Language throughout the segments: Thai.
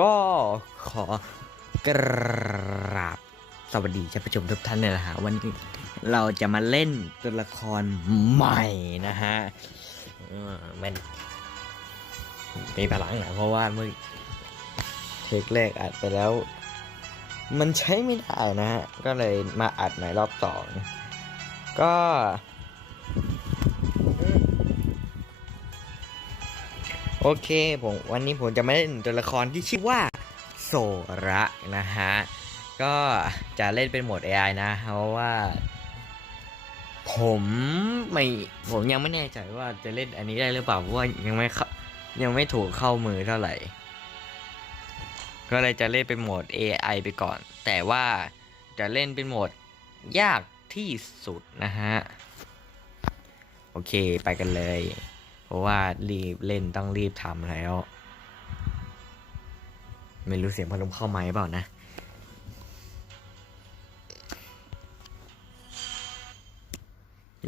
ก็ขอกราบสวัสดีท่านผู้ชมทุกท่านเลยนะฮะวันนี้เราจะมาเล่นตัวละครใหม่นะฮะมันมีพลังนะเพราะว่าเมื่อเทคแรกอัดไปแล้ว มันใช้ไม่ได้นะฮะ ก็เลยมาอัดใหม่รอบสองก็ โอเคผมวันนี้ผมจะมาเล่นตัวละครที่ชื่อว่าโซระนะฮะ ก็จะเล่นเป็นโหมด AI นะ เพราะว่า ผมไม่ผมยังไม่แน่ใจว่าจะเล่นอันนี้ได้หรือเปล่าเพราะว่ายังไม่ยังไม่ถูกเข้ามือเท่าไหร่ ก็เลยจะเล่นเป็นโหมด AI ไปก่อน แต่ว่าจะเล่นเป็นโหมดยากที่สุดนะฮะ โอเคไปกันเลย ราะว่ารีบเล่นต้องรีบทำแล้ว ไม่รู้เสียงพัดลมเข้าไหมเปล่านะ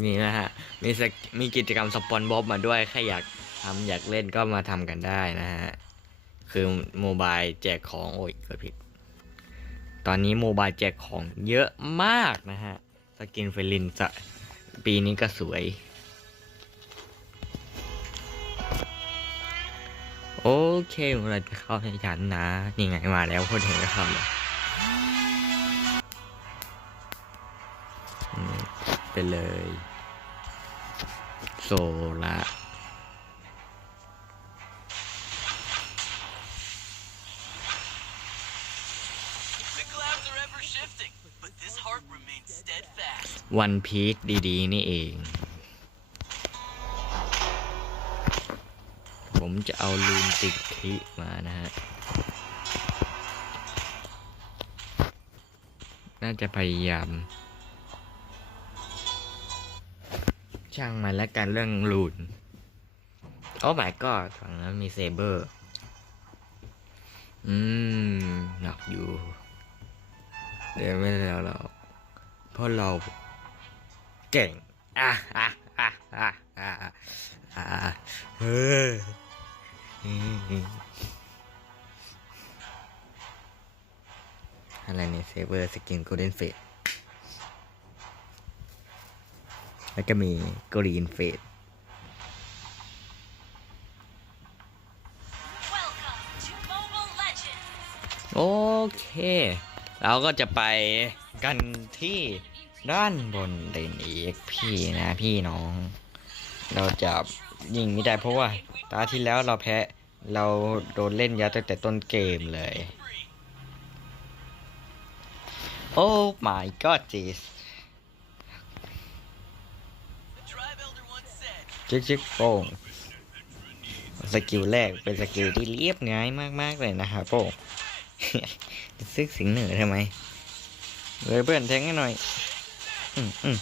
นี่นะฮะ มีสกมีกิจกรรมสปอนบ๊อบมาด้วย ใครอยากทำอยากเล่นก็มาทำกันได้นะฮะ คือโมบายแจกของ โอ้ยเกิดผิด ตอนนี้โมบายแจกของเยอะมากนะฮะ สกินเฟลินจะปีนี้ก็สวย โอเคเราจะเข้าในชั้นนะนี่ไงมาแล้วคนเห็นก็เข้าเลยอืมไปเลย โซละ The clouds are ever shifting, but this heart remains steadfast. วันพีคดี ๆ นี่เอง จะเอาลูนติดทิมานะฮะ น่าจะพยายาม ช่างมันแล้วกันเรื่องลูน โอ้ my god ฝั่งนั้นมีเซเบอร์ อืม หนักอยู่ เดี๋ยวไม่แล้วเรา เพราะเราเก่ง อะอะอะอะอะอะเฮ้ อะไรเนี่ยเซเวอร์สกินโกลเด้นเฟสแล้วก็มีกรีนเฟสโอเค เราก็จะไปกันที่ด้านบนเดนเอกพี่นะพี่น้อง เราจะยิงไม่ได้เพราะว่า ตาที่แล้วเราแพ้เราโดนเล่นยาตั้งแต่ต้นเกมเลย โอ้ my god จีส The tribe elder once said, จิกจิกโป้งสกิลแรกเป็นสกิลที่เรียบง่ายมากๆเลยนะครับโป้งจะซึกสิงเหนือทำไมเลยเพื่อนแทงให้หน่อย อืมอืม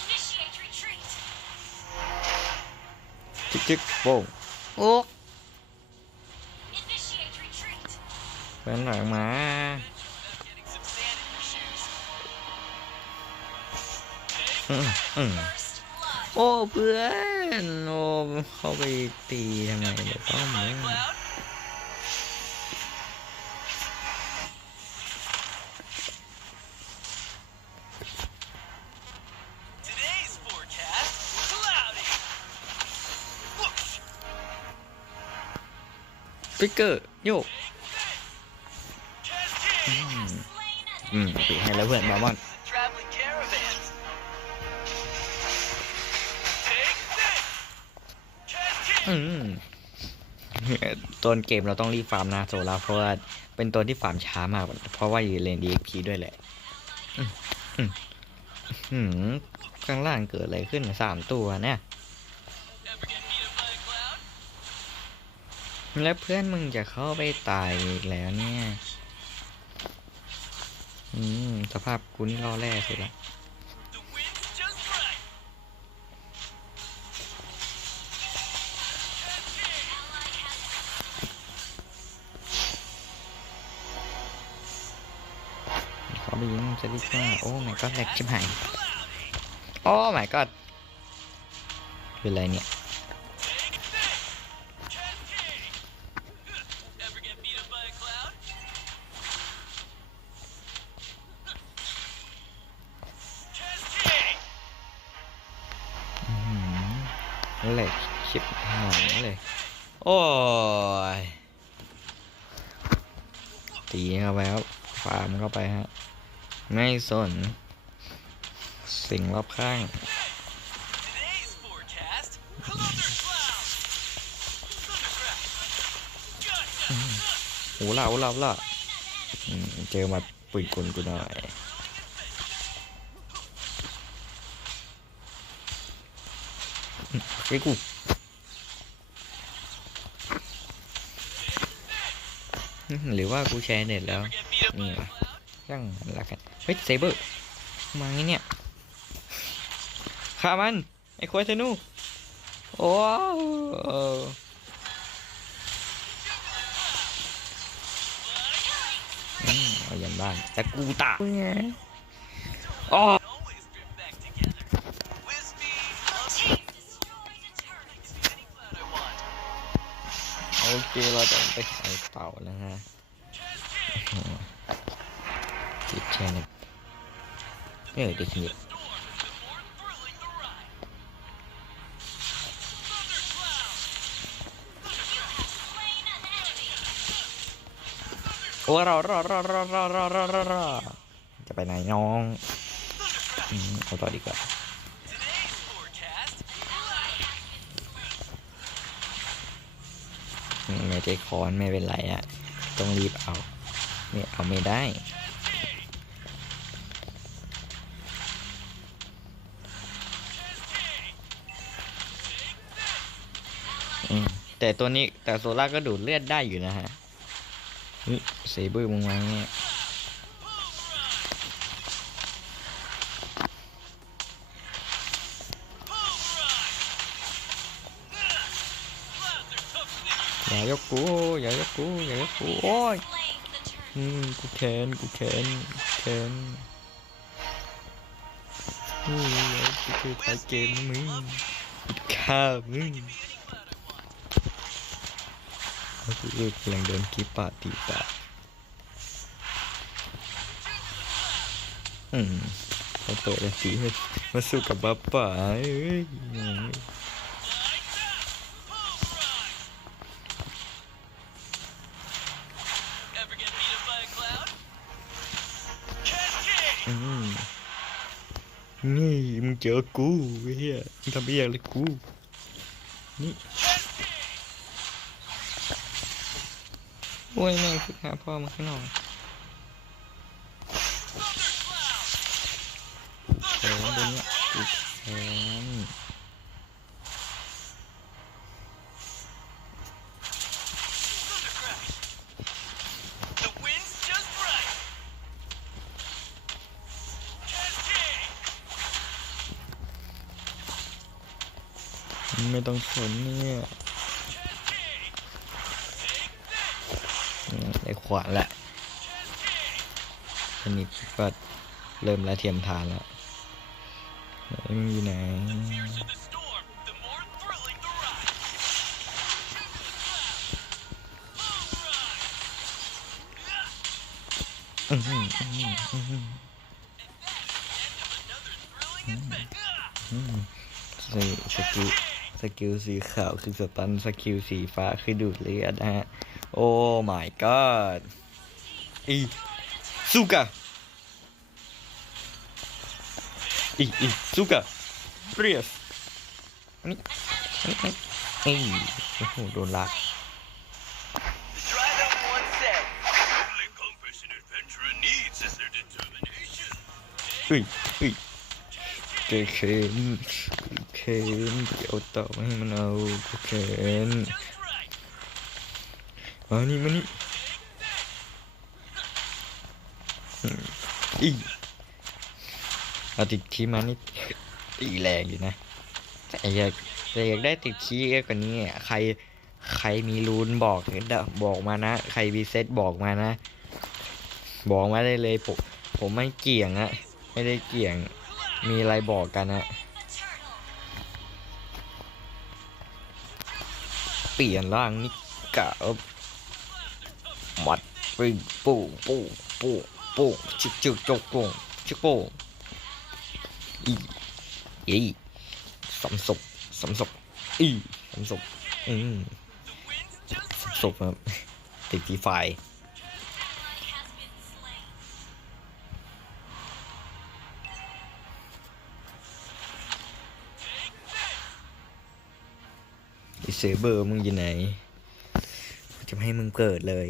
Initiate retreat! จิกจิกโป้งโอ้ Initiate retreat! เพื่อนหน่อยมา โอ้เพื่อนโอ้เข้าไปตีทำไมเดี๋ยวต้อง My มา cloud? Today's forecast, cloudy. Whoosh. ฟิกเกอร์โยก Cascade. Slain an อืมปิดให้แล้วเพื่อนบาบอน ต้นเกมเราต้องรีบฟาร์มนาโซลาเพราะว่าเป็นตัวที่ฟาร์มช้ามาก เพราะว่าอยู่เลนดีพีด้วยแหละข้างล่างเกิดอะไรขึ้นสามตัวเนี่ยแล้วเพื่อนมึงจะเข้าไปตายอีกแล้วเนี่ย อืม สภาพกูนี่ล่อแร่สุดละ จะดีกว่า โอ้แม่ก็แหลกชิบหาย โอ้แม่ก็เป็นไรเนี่ยเหล็กชิบหายเลย โอ้ยตีเข้าไปครับฟาร์มเข้าไปฮะ ไม่สน สิ่งรอบข้าง Today's forecast: thundercloud, thundercrash, gotcha. โอ้ล่ะโอ้ล่ะโอ้ล่ะอืมเจอมาปืนกลกูหน่อยอืมไอ้กูอืมหรือว่ากูแชร์เน็ตแล้ว Get beat up by a Yeah. cloud? ช่างมันละกัน เฮ้ยเซเบอร์มาไงเนี่ยฆ่ามันไอ้ควายธนูโอ้เยันบ้านแต่กูตาโอเคเราจะไปขายเต่าแล้วฮะจิตแชร์ใน น้องอืมเอาต่อดีกว่า today's forecast: อืมไม่ใจคอนไม่เป็นไรอะต้ แต่ตัวนี้แต่โซล่าก็ดูดเลือดได้อยู่นะฮะเซเบอร์มึงมาเนี่ยอย่ายกกูอย่ายกกูอย่ายกกูโอ้ยอืมกูแค้นกูแค้นแค้นอืมกูคือไปเกมมึงกูฆ่ามึง aku ke pulang dan kipak tiba hmm patut dah si masuk ke bapa eh, eh. Hmm. Ni mungkin aku ya. Tapi yang aku Ni. อ้ยแม่งฝึกหาพ่อมาข้างนอกแขนตัวเนี้ยอีกแขนไม่ต้องสนเนี่ยอืมได้ข วานละอันนี้ก็เริ่มละเทียมทานแล้วไหนมึงอยู่ไหนอื้อหืออื้อหืออื้อหือ End of another thrilling adventure. อื้อหือสสกิลสกิลสีขาวคือสตันสกิลสีฟ้าคือดูดเลือดนะฮะ Oh my god. E. Suka. E. E. Suka. Prius. นี่นี่นี่เอ้ยโอ้โหโดนลาก Ui, ui. okay. cocaine, the old dog, no, okay. อันเอานี่มานี่อีเอาติดคีย์มานี่ตีแรงอยู่นะแต่อยากแต่อยากได้ติดคีย์เยอะกว่านี้ใครใครมีรูนบอกเดบอกมานะ ใครมีเซตบอกมานะ บอกมาได้เลยผมผมไม่เกี่ยงอะไม่ได้เกี่ยงมีอะไรบอกกันนะเปลี่ยนร่างนิกะเอิบ ปึ้งปูปูปูปูชิกจิกจกโป่งชิกป่งอีอีสำศพสำศพอีทำศพอืม The wind's just ศพครับติดฟีไฟเซเบอร์มึงอยู่ไหน จะให้มึงเกิดเลย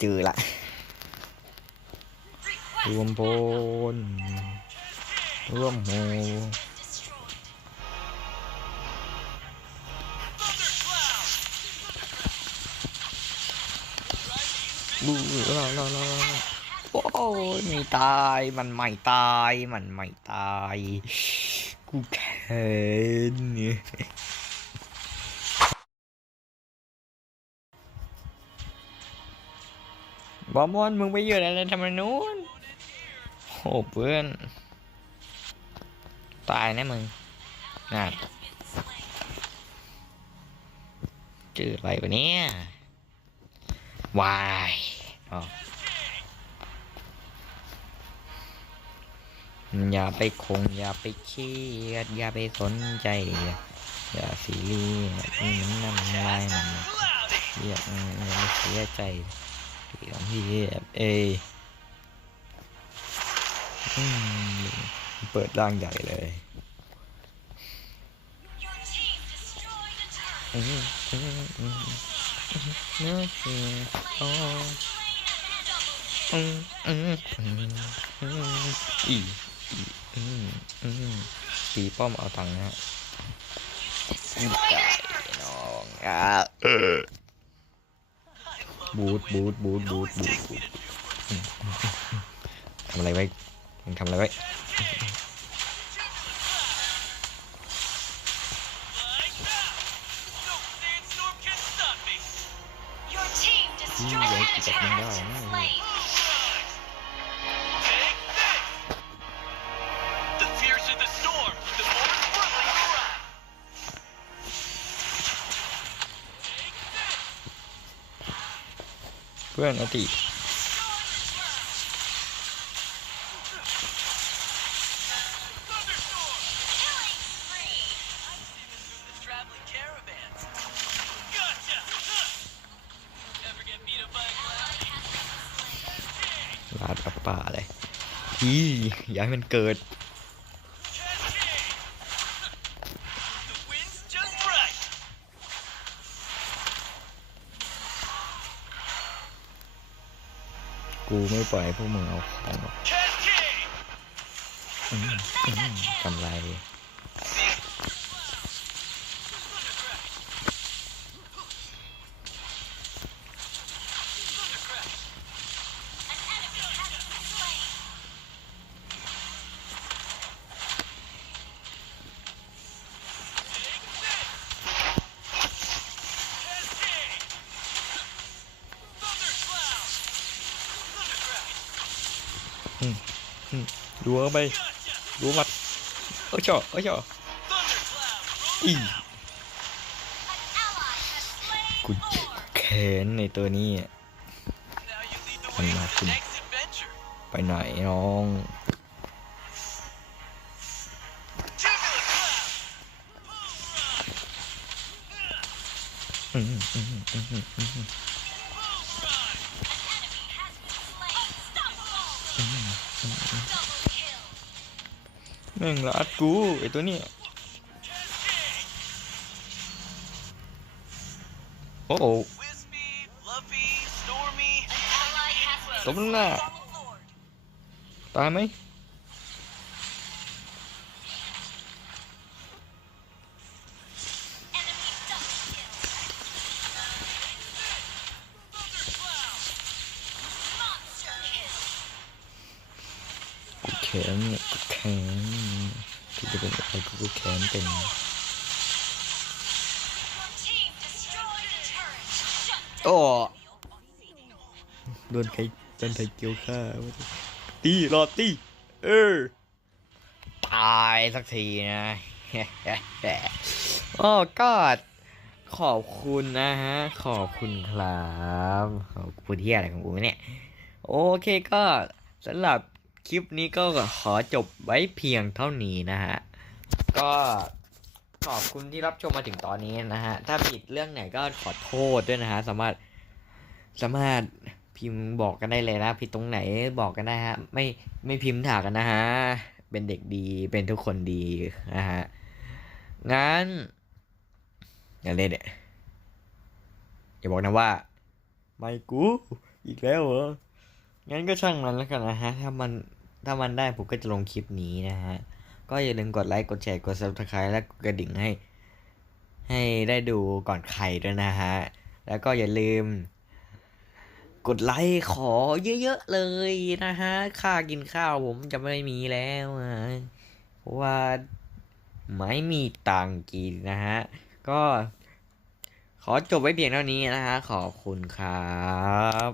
เจอละรวมพลรวมโหบูลาลาลาลาโอ้ยไม่ตายมันไม่ตายมันไม่ตาย กูแค้นเนี่ย บอมบอนมึงไปอยู่อะไรทำไมนู้นโอ้เพื่อน ตายน่มึงน่ะเจออะไรวะเนี่ยวายอ๋อย่าไปคง อย่าไปเครียด อย่าไปสนใจ อย่าซีเรียสนี่มันน้ำลายมันเรียกมันไม่เสียใจ เสียงพี่เอยอืมเปิดร่างใหญ่เลยอืมอืมอืมอืมเนื้อเสียโอ้ Slain an enemy. อืมอืมอืมอืมอีอีอืมอืมตีป้อมเอาตังค์นะฮะ Destroyed a turret. น้องอะ บูทบูทบูทบูทบูทบูททำอะไรไว้มึงทำอะไรไว้ Like that. No sandstorm can stop me. Your team destroyed yeah, เพื่อนอดีตลาดกับป่าเลยอีอย่าให้มันเกิด ปล่อยให้พวกมึงเอาของหรอก Cascade. อืมอืมกำไร ดูเข้าไปดูมัดเอ้ยจ่อเอ้ยจ่ออีกูแขนในตัวนี้มันมาคุณไปไหนน้องอืมอืมอืมอืมอืม แม่งรัดกูไอตัวเนี้ย Cascade. โอ้โห Wispy, Fluffy, Stormy. An ally has been สมน้ำหน้า Double Lord. ตายไหม แค้นเนี่ยกูแค้นกูจะเป็นอะไรกูก็แค้นเป็น Your team destroyed a turret. Shut down. โอ้โดนใครโดนใครเกี่ยวข้าวะตีรอตีเออตายสักทีนะโอ้ก็ขอบคุณนะฮะ ขอบคุณครับ ขอบคุณที่อะไรของกูเนี่ย โอเคก็สำหรับ คลิปนี้ก็ขอจบไว้เพียงเท่านี้นะฮะ ก็ขอบคุณที่รับชมมาถึงตอนนี้นะฮะ ถ้าผิดเรื่องไหนก็ขอโทษด้วยนะฮะ สามารถสามารถพิมพ์บอกกันได้เลยนะ ผิดตรงไหนบอกกันได้ฮะ ไม่ไม่พิมพ์ถากันนะฮะ เป็นเด็กดี เป็นทุกคนดีนะฮะ งั้นอย่าเล่นเนี่ยอย่าบอกนะว่า ไม่กู อีกแล้วเหรอ งั้นก็ช่างมันแล้วกันนะฮะ ถ้ามัน ถ้ามันได้ผมก็จะลงคลิปนี้นะฮะ ก็อย่าลืมกดไลค์ กดแชร์ กด subscribe และกดกระดิ่งให้ ให้ได้ดูก่อนใครด้วยนะฮะ แล้วก็อย่าลืม กดไลค์ขอเยอะๆเลยนะฮะ ค่ากินข้าวผมจะไม่มีแล้วอะเพราะว่าไม่มีตังกินนะฮะ ก็ขอจบไว้เพียงเท่านี้นะฮะ ขอบคุณครับ